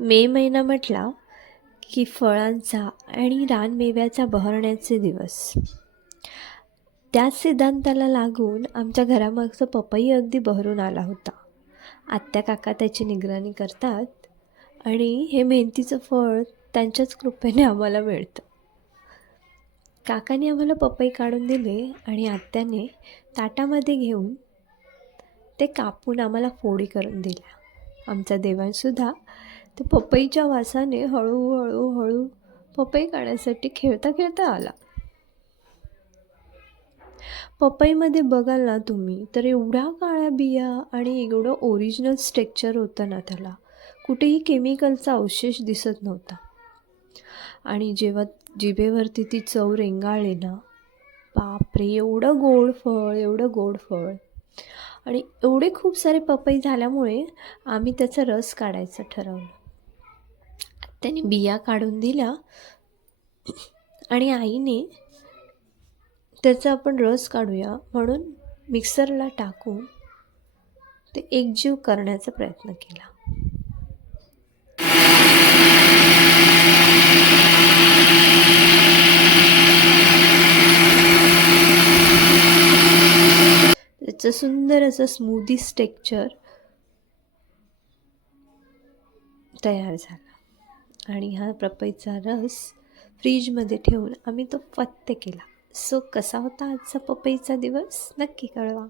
मे महिना म्हटला की फळांचा आणि रानमेव्याचा बहरण्याचे दिवस. त्याच सिद्धांताला लागून आमच्या घरामागचं पपई अगदी बहरून आला होता. आत्या काका त्याची निगराणी करतात आणि हे मेहनतीचं फळ त्यांच्याच कृपेने आम्हाला मिळतं. काकाने आम्हाला पपई काढून दिले आणि आत्याने ताटामध्ये घेऊन ते कापून आम्हाला फोडी करून दिल्या. आमचा देवांसुद्धा ते पपईच्या वासाने हळूहळू पपई काढण्यासाठी खेळता खेळता आला. पपईमध्ये बघाल ना तुम्ही तर एवढ्या काळ्या बिया आणि एवढं ओरिजिनल स्ट्रक्चर होतं ना त्याला, कुठेही केमिकलचा अवशेष दिसत नव्हता. आणि जेव्हा जिभेवरती ती चव रेंगाळली ना, बापरे, एवढं गोड फळ. आणि एवढे खूप सारे पपई झाल्यामुळे आम्ही त्याचा रस काढायचं ठरवलं. त्याने बिया काढून दिल्या आणि आईने त्याचा आपण रस काढूया म्हणून मिक्सरला टाकून ते एकजीव करण्याचा प्रयत्न केला. त्याचं सुंदर असं स्मूदी टेक्स्चर तयार झाला आणि हा पपईचा रस फ्रीजमध्ये ठेवून आम्ही तो फत्ते केला. सो कसा होता आजचा पपईचा दिवस नक्की कळवा.